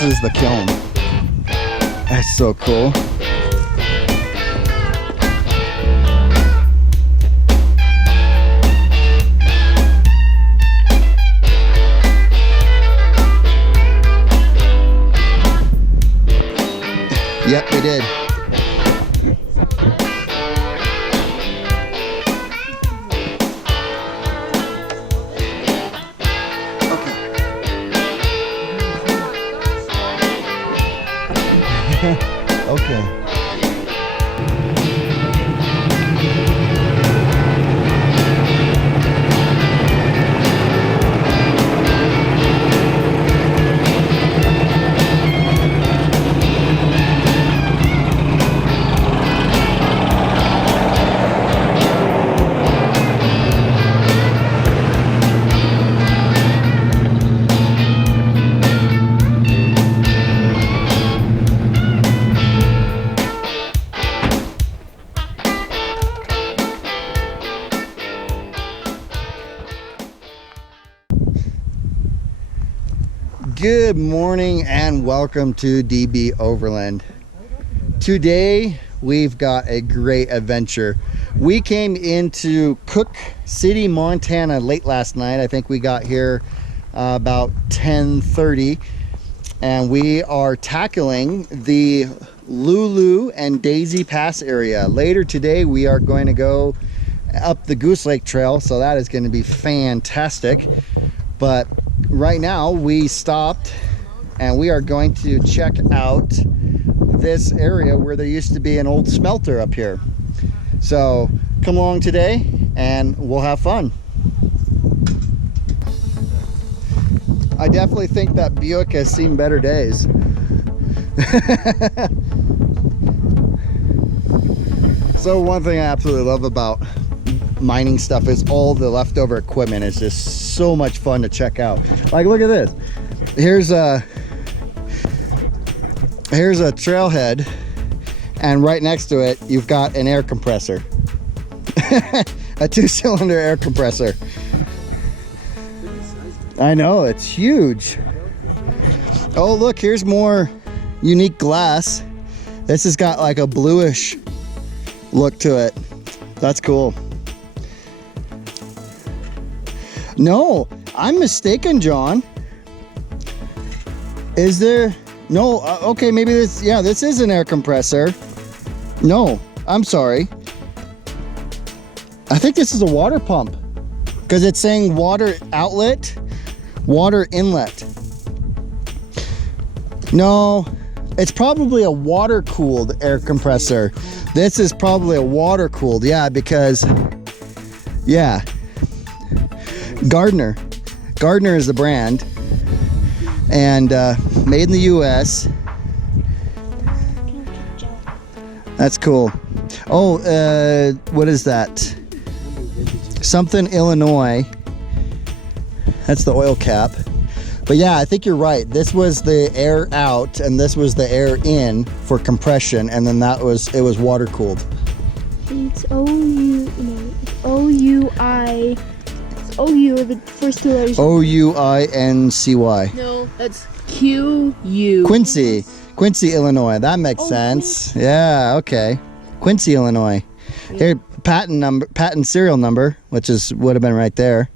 This is the kiln. That's so cool. Yep, we did. Okay. Good morning and welcome to DB Overland. Today we've got a great adventure. We came into Cooke City, Montana late last night. I think we got here about 10:30, and we are tackling the Lulu and Daisy Pass area. Later today we are going to go up the Goose Lake Trail, so that is going to be fantastic. But right now we stopped and we are going to check out this area where there used to be an old smelter up here. So come along today and we'll have fun. I definitely think that Buick has seen better days. So one thing I absolutely love about mining stuff is all the leftover equipment. Is just so much fun to check out. Like, look at this. Here's a trailhead, and right next to it you've got an air compressor. A 2-cylinder air compressor. I know, it's huge. Oh look, here's more unique glass. This has got like a bluish look to it. That's cool. No, I'm mistaken, John. Is there? No, okay, maybe this, yeah, this is an air compressor. No, I'm sorry. I think this is a water pump because it's saying water outlet, water inlet. No, it's probably a water-cooled air compressor. This is probably a water-cooled, yeah, because, yeah. Gardner is the brand, and made in the US. That's cool. Oh, what is that? Something Illinois. That's the oil cap. But yeah, I think you're right. This was the air out and this was the air in for compression, and then it was water cooled. It's O-U-I. O-U are the first two letters. O-U-I-N-C-Y. No, that's Q-U. Quincy, Illinois. That makes sense. Quincy. Yeah, okay. Quincy, Illinois. Yeah. Here, patent serial number, which would have been right there.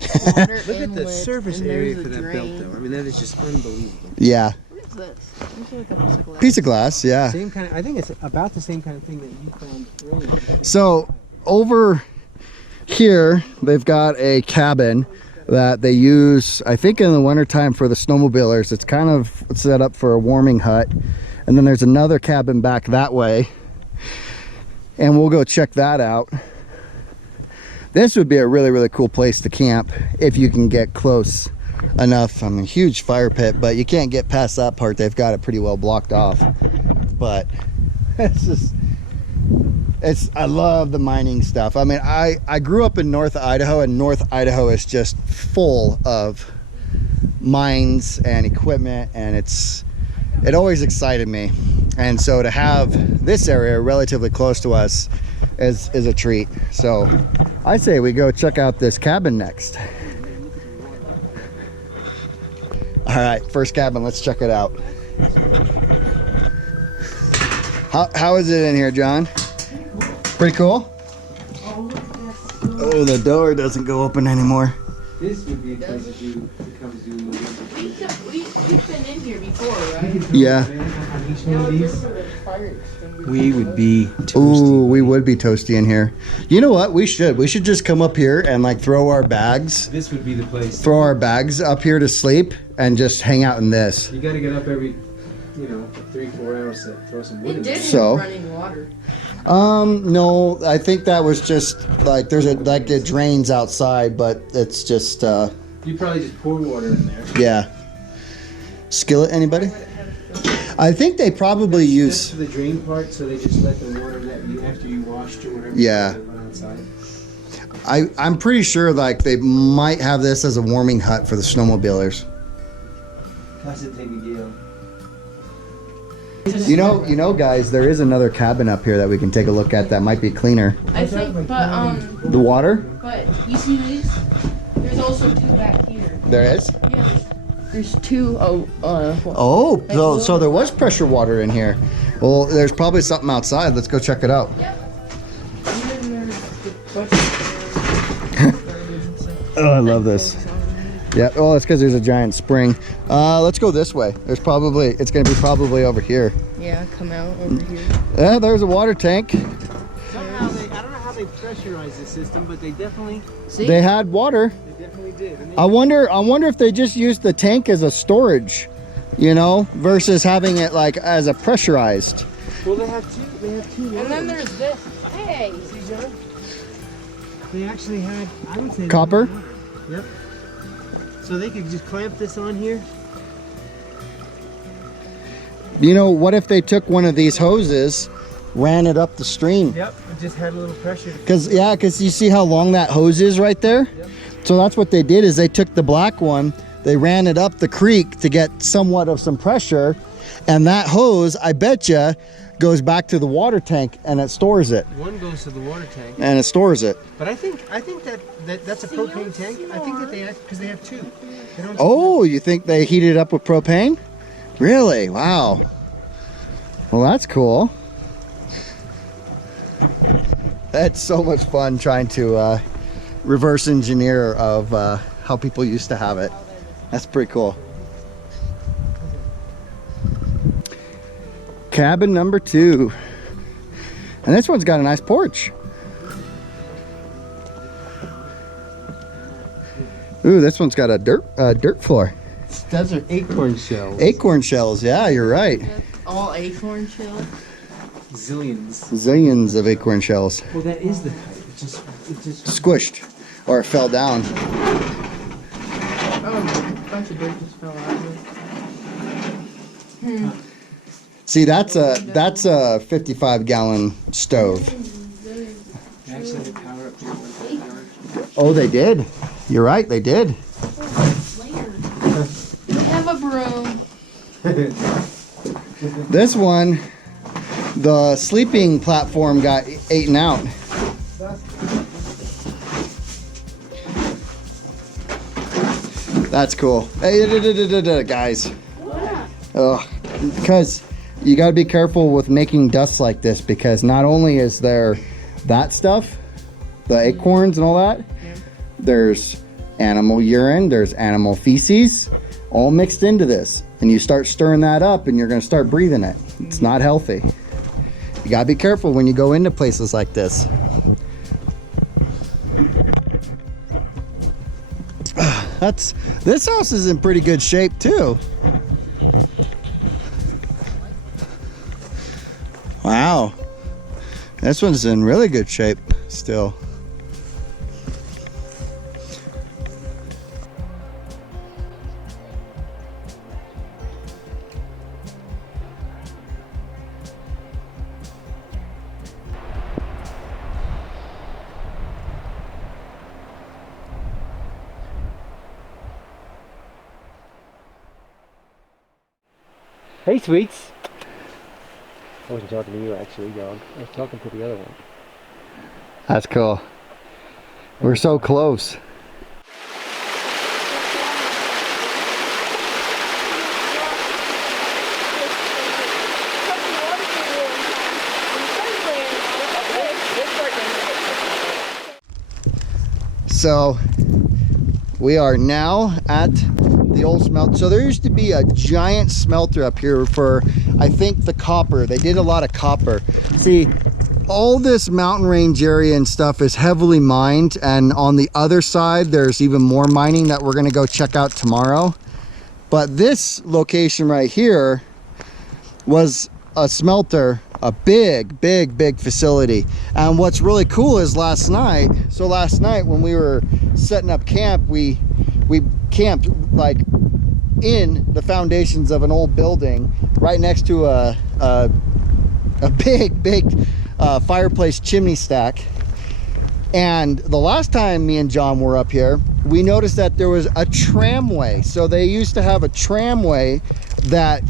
Look at the surface area for that belt, though. I mean, that is just unbelievable. Yeah. What is this? Looks like a piece of glass. Piece of glass, yeah. Same kind of, I think it's about the same kind of thing that you found earlier. So over here, they've got a cabin that they use, I think, in the wintertime for the snowmobilers. It's kind of set up for a warming hut. And then there's another cabin back that way. And we'll go check that out. This would be a really, really cool place to camp if you can get close enough. I mean, huge fire pit, but you can't get past that part. They've got it pretty well blocked off. But I love the mining stuff. I mean, I grew up in North Idaho, and North Idaho is just full of mines and equipment, and it always excited me. And so to have this area relatively close to us is a treat. So I say we go check out this cabin next. All right, first cabin. Let's check it out. How is it in here, John? Pretty cool. Oh, the door doesn't go open anymore. This would be a place that you come do. We've been in here before, right? Yeah. We would be toasty. Ooh, we would be toasty in here. You know what? We should just come up here and like throw our bags. This would be the place. Throw our bags up here to sleep and just hang out in this. You got to get up every, 3-4 hours to throw some wood in there. So, running water. No, I think that was just like it drains outside, but it's just You probably just pour water in there. yeah. Skillet, anybody? I think they probably use. Just for the drain part, so they just let the water that you after you washed or whatever. Yeah. Run outside. I'm pretty sure like they might have this as a warming hut for the snowmobilers. Plus it take a gale. You know, guys, there is another cabin up here that we can take a look at that might be cleaner. I think, but The water? but you see these? There's also two back here. There is? Yeah. There's two. Oh, so there was pressure water in here. Well, there's probably something outside. Let's go check it out. Yep. Oh, I love this. Yeah. Oh, it's because there's a giant spring. Let's go this way. It's gonna be probably over here. Yeah, come out over here. Yeah, there's a water tank. Somehow I don't know how they pressurized the system, but they definitely See? They had water. did. And I wonder if they just used the tank as a storage, versus having it like as a pressurized. well, they have two. And then there's this. Hey. See, John? They actually had, I would say, Copper? water. Yep. So they could just clamp this on here. What if they took one of these hoses, ran it up the stream? Yep. It just had a little pressure. Because you see how long that hose is right there? Yep. So that's what they did is they took the black one, they ran it up the creek to get somewhat of some pressure, and that hose, I bet you, goes back to the water tank and it stores it. One goes to the water tank. And it stores it. But I think that's a propane tank. I think that because they have two. They don't. Oh, you think they heat it up with propane? Really? Wow. Well, that's cool. That's so much fun trying to reverse engineer of how people used to have it. That's pretty cool. Cabin number 2. And this one's got a nice porch. Ooh, this one's got a dirt floor. Those are acorn shells. Acorn shells, yeah, you're right. All acorn shells. Zillions. Zillions of acorn shells. Well, that is the type. It just Squished or fell down. Oh, a bunch of dirt just fell out of it. See, that's a 55-gallon stove. actually they power up here. Oh, they did. You're right, they did. We have a broom. This one, the sleeping platform got eaten out. That's cool. Hey, guys. Ugh. Because you got to be careful with making dust like this, because not only is there that stuff, the acorns and all that, there's animal urine, there's animal feces, all mixed into this. And you start stirring that up and you're going to start breathing it. It's not healthy. You got to be careful when you go into places like this. This house is in pretty good shape too. Wow. This one's in really good shape still. Hey, sweets. I wasn't talking to you actually, dog. I was talking to the other one. That's cool. We're so close. So we are now at the old smelter. So there used to be a giant smelter up here for, I think, the copper. They did a lot of copper. See, all this mountain range area and stuff is heavily mined, and on the other side there's even more mining that we're going to go check out tomorrow. But this location right here was a smelter, a big facility. And what's really cool is last night when we were setting up camp, we camped like in the foundations of an old building right next to a big fireplace chimney stack. And the last time me and John were up here, we noticed that there was a tramway. So they used to have a tramway that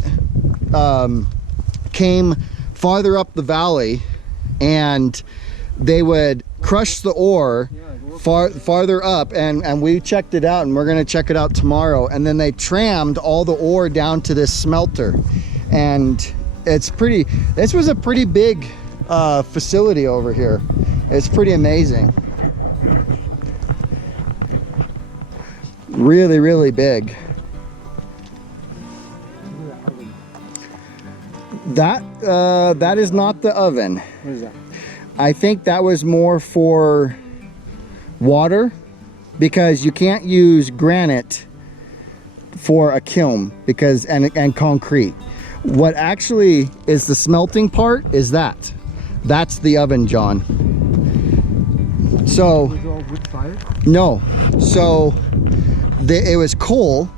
came farther up the valley, and they would crush the ore farther up, and we checked it out, and we're going to check it out tomorrow. And then they trammed all the ore down to this smelter, and it's pretty, this was a pretty big facility over here. It's pretty amazing. Really big. That is not the oven. What is that? I think that was more for water, because you can't use granite for a kiln because and concrete. What actually is the smelting part is that's the oven, John. So Was it all wood fire? no, so it was coal,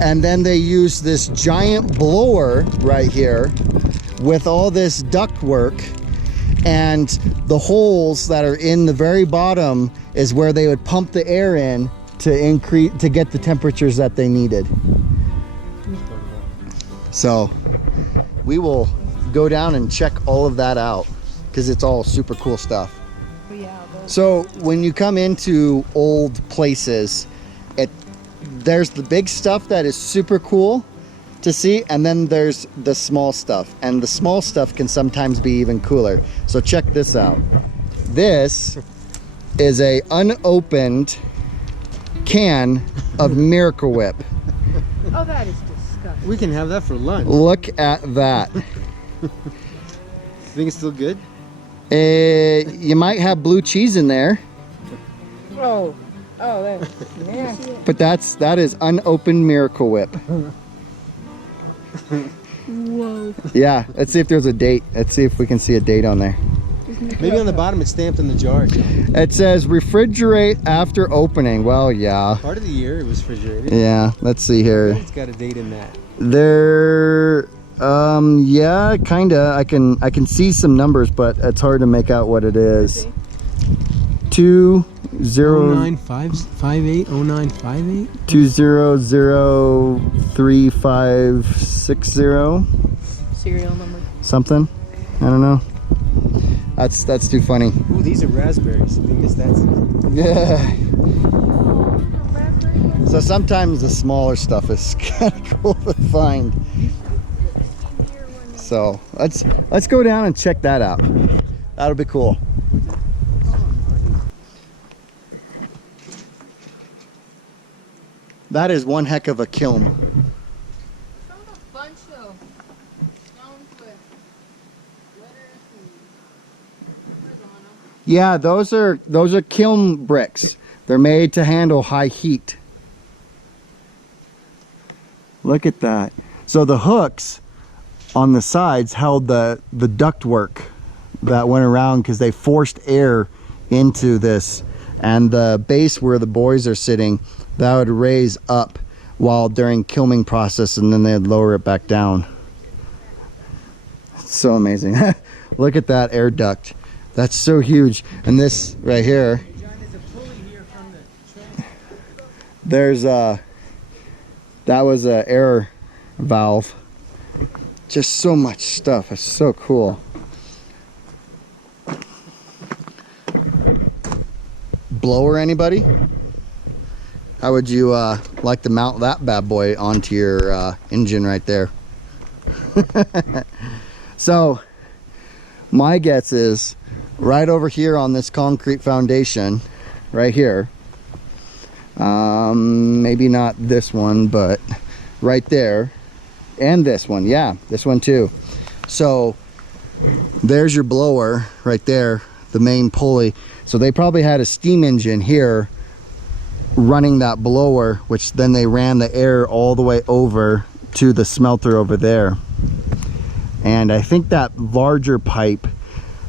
and then they used this giant blower right here with all this duct work, and the holes that are in the very bottom is where they would pump the air in to get the temperatures that they needed. So we will go down and check all of that out, because it's all super cool stuff. So when you come into old places, there's the big stuff that is super cool to see, and then there's the small stuff, and the small stuff can sometimes be even cooler. So check this out. This is a unopened can of Miracle Whip. Oh, that is disgusting. We can have that for lunch. Look at that. Think it's still good? You might have blue cheese in there, Oh, that's nasty. but that is unopened Miracle Whip. Whoa. Yeah, let's see if there's a date. Let's see if we can see a date on there. Maybe on the bottom it's stamped in the jar, John. It says refrigerate after opening. Well, yeah. Part of the year it was refrigerated. Yeah, let's see here. It's got a date in that. There, yeah, kinda. I can see some numbers, but it's hard to make out what it is. 20 0958 0958 200350 Serial number. something. I don't know. That's too funny. Ooh, these are raspberries. We missed that season. Yeah. So sometimes the smaller stuff is kind of cool to find. So let's go down and check that out. That'll be cool. That is one heck of a kiln. Found a bunch of stones with letters and numbers on them. Yeah, those are kiln bricks. They're made to handle high heat. Look at that. So the hooks on the sides held the ductwork that went around, because they forced air into this, and the base where the boys are sitting, that would raise up while during kilning process, and then they'd lower it back down. It's so amazing. Look at that air duct. That's so huge. And this right here, there's that was a air valve. Just so much stuff. It's so cool. Blower, anybody? How would you like to mount that bad boy onto your engine right there? So my guess is right over here on this concrete foundation, right here. Maybe not this one, but right there. And this one, yeah, this one too. So there's your blower right there, the main pulley. So they probably had a steam engine here running that blower, which then they ran the air all the way over to the smelter over there. And I think that larger pipe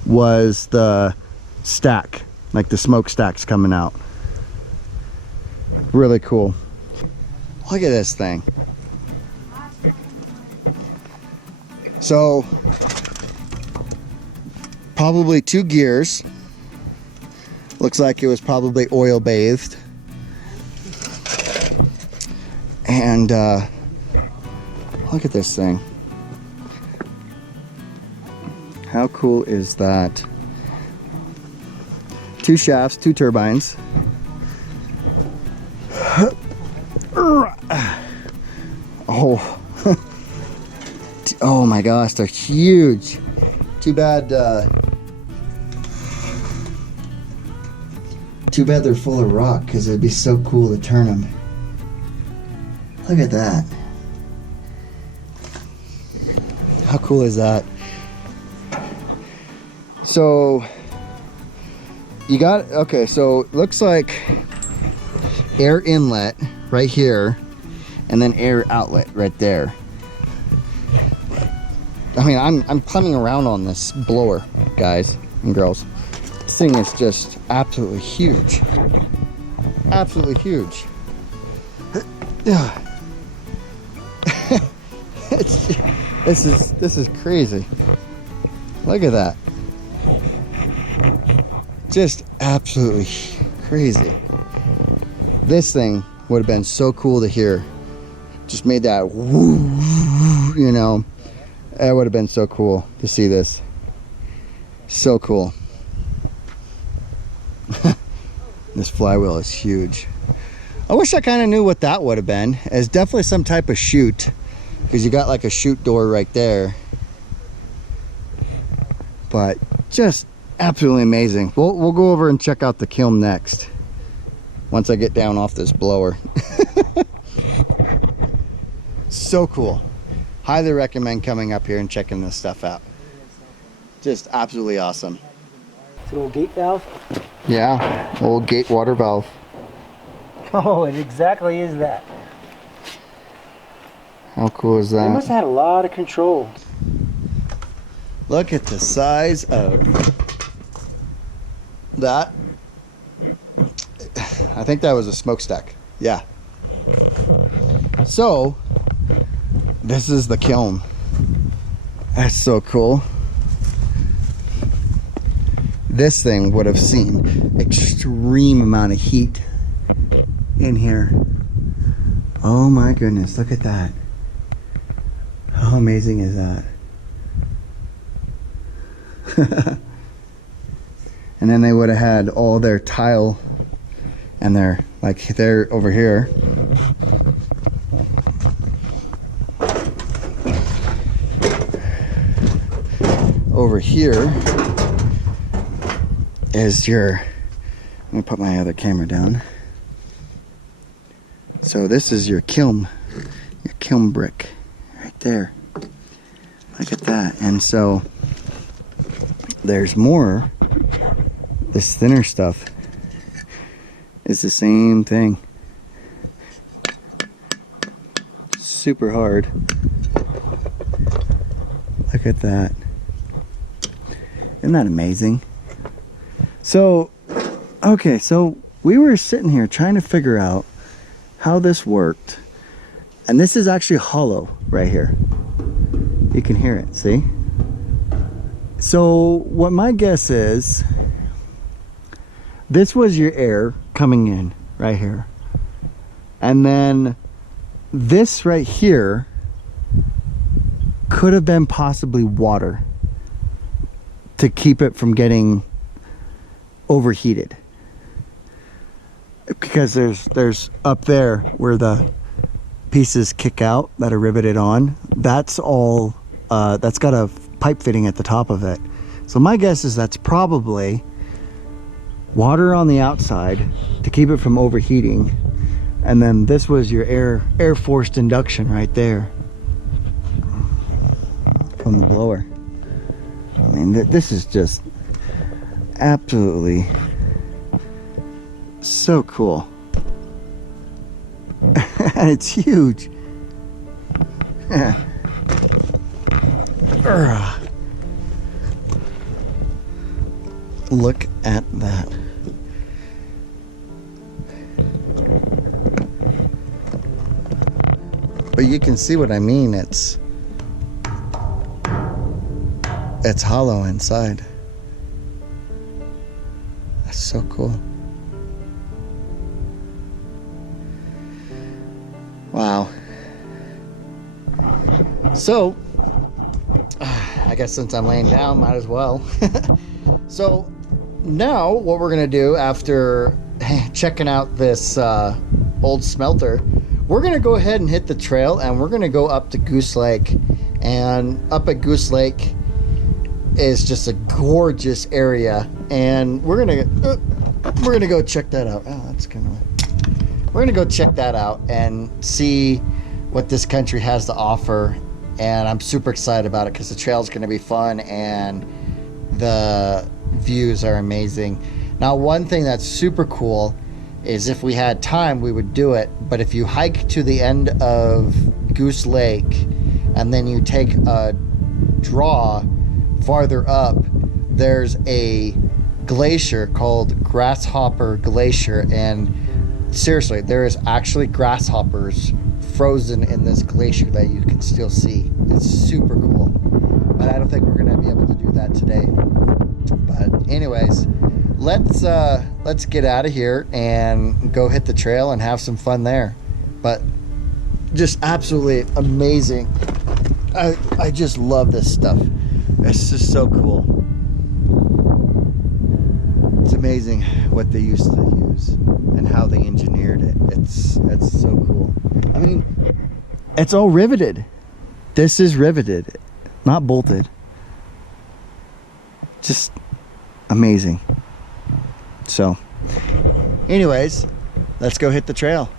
was the stack, like the smokestacks coming out. Really cool. Look at this thing. So probably 2 gears. Looks like it was probably oil bathed. And look at this thing. How cool is that? 2 shafts, 2 turbines. Oh. Oh my gosh, they're huge. Too bad they're full of rock, because it'd be so cool to turn them. Look at that. How cool is that? So you got, okay, so it looks like air inlet right here and then air outlet right there. I mean, I'm climbing around on this blower, guys and girls. This thing is just absolutely huge. Absolutely huge. This is crazy. Look at that. Just absolutely crazy. This thing would have been so cool to hear. Just made that woo, you know. It would have been so cool to see this. So cool. This flywheel is huge. I wish I kind of knew what that would have been. It's definitely some type of chute, because you got like a chute door right there. But just absolutely amazing. We'll go over and check out the kiln next, once I get down off this blower. So cool. Highly recommend coming up here and checking this stuff out. Just absolutely awesome. It's a little gate valve. Yeah, old gate water valve. Oh, it exactly is that. How cool is They that? must have had a lot of control. Look at the size of that. I think that was a smokestack. Yeah. So this is the kiln. That's so cool. This thing would have seen extreme amount of heat in here. Oh my goodness, look at that. How amazing is that? And then they would have had all their tile and their, like they're over here. Over here is your, let me put my other camera down. So this is your kiln brick right there. Look at that. And so there's more. This thinner stuff is the same thing. Super hard. Look at that. Isn't that amazing? So, okay, so we were sitting here trying to figure out how this worked. And this is actually hollow right here. You can hear it, see? So what my guess is, this was your air coming in right here. And then this right here could have been possibly water to keep it from getting overheated. Because there's up there where the pieces kick out that are riveted on, that's all, that's got a pipe fitting at the top of it. So my guess is that's probably water on the outside to keep it from overheating, and then this was your air forced induction right there from the blower. I mean, this is just absolutely so cool. And it's huge. Look at that. But you can see what I mean. It's hollow inside. That's so cool. Wow. So, I guess since I'm laying down, might as well. So, now what we're gonna do after checking out this old smelter, we're gonna go ahead and hit the trail, and we're gonna go up to Goose Lake. And up at Goose Lake is just a gorgeous area, and we're gonna go check that out. Oh, that's kind of. We're gonna go check that out and see what this country has to offer, and I'm super excited about it because the trail's gonna be fun and the views are amazing. Now, one thing that's super cool is if we had time, we would do it, but if you hike to the end of Goose Lake and then you take a draw farther up, there's a glacier called Grasshopper Glacier, and seriously, there is actually grasshoppers frozen in this glacier that you can still see. It's super cool, but I don't think we're gonna be able to do that today. But anyways, let's get out of here and go hit the trail and have some fun there. But just absolutely amazing. I just love this stuff. It's just so cool. It's amazing what they used to use and how they engineered it. It's so cool. I mean, it's all riveted. This is riveted, not bolted. Just amazing. So, anyways, let's go hit the trail.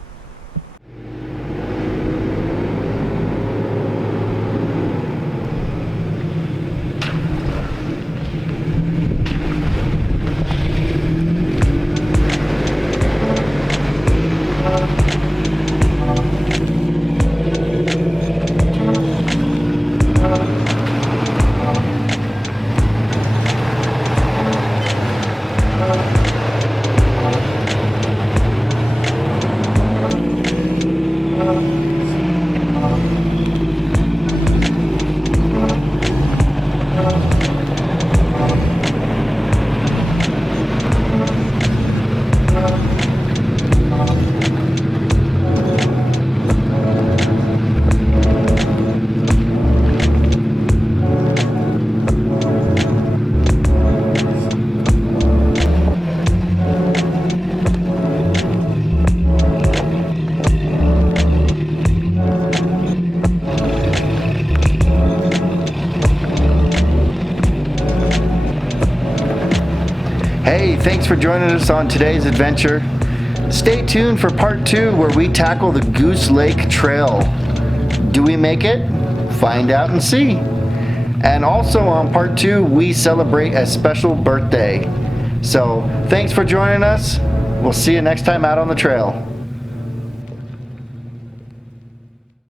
Hey, thanks for joining us on today's adventure. Stay tuned for part 2 where we tackle the Goose Lake Trail. Do we make it? Find out and see. And also on part 2, we celebrate a special birthday. So thanks for joining us. We'll see you next time out on the trail.